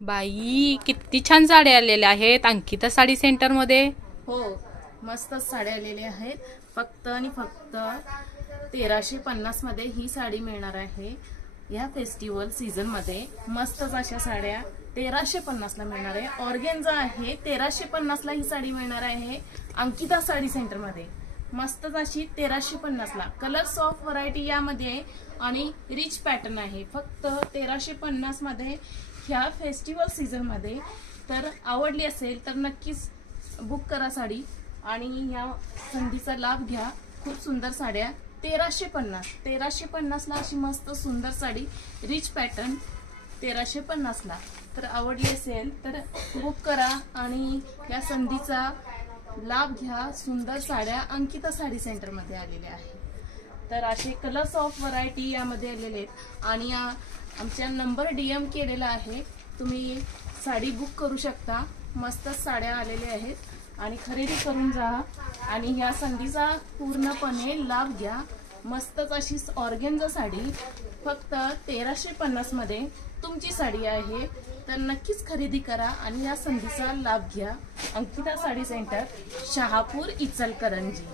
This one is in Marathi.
बाई किती छान साड्या आलेल्या आहेत अंकिता साडी सेंटर मध्ये। हो, मस्त साड्या आलेल्या आहेत। फक्त आणि फक्त 1350 मध्ये ही साडी मिळणार आहे। या फेस्टिवल सीझन मध्ये मस्तच अशा साड्या 1350 ला मिळणार आहे। ऑर्गेन्झा आहे, 1350 ला ही साडी मिळणार आहे अंकिता साडी सेंटर मध्ये। मस्तच अशी 1350 ला कलर्स ऑफ व्हरायटी यामध्ये आणि रिच पॅटर्न आहे। फक्त 1350 मध्ये ह्या फेस्टिवल सीझन मध्ये। तर आवडली असेल तर नक्कीच बुक करा साडी आणि या संधीचा लाभ घ्या। खूप सुंदर साड्या 1350 ला अशी मस्त सुंदर साडी रिच पॅटर्न 1350 ला। तर आवडली असेल तर बुक करा आणि या संधीचा लाभ घ्या। सुंदर साड्या अंकिता साडी सेंटर मध्ये आलेल्या आहेत। तर असे कलर्स ऑफ व्हरायटी यामध्ये आलेले आहेत आणि आमच्या नंबर डीएम केलेला आहे, तुम्ही साडी बुक करू शकता। मस्त साड्या आलेल्या आहेत आणि खरेदी करून जा आणि ह्या संधीचा पूर्णपणे लाभ घ्या। मस्तच अशी ऑर्गेन्झा साडी फक्त 1350 मध्ये तुमची साडी आहे। तर नक्कीच खरेदी करा आणि या संधीचा लाभ घ्या। अंकिता साडी सेंटर, शहापूर, इचलकरंजी।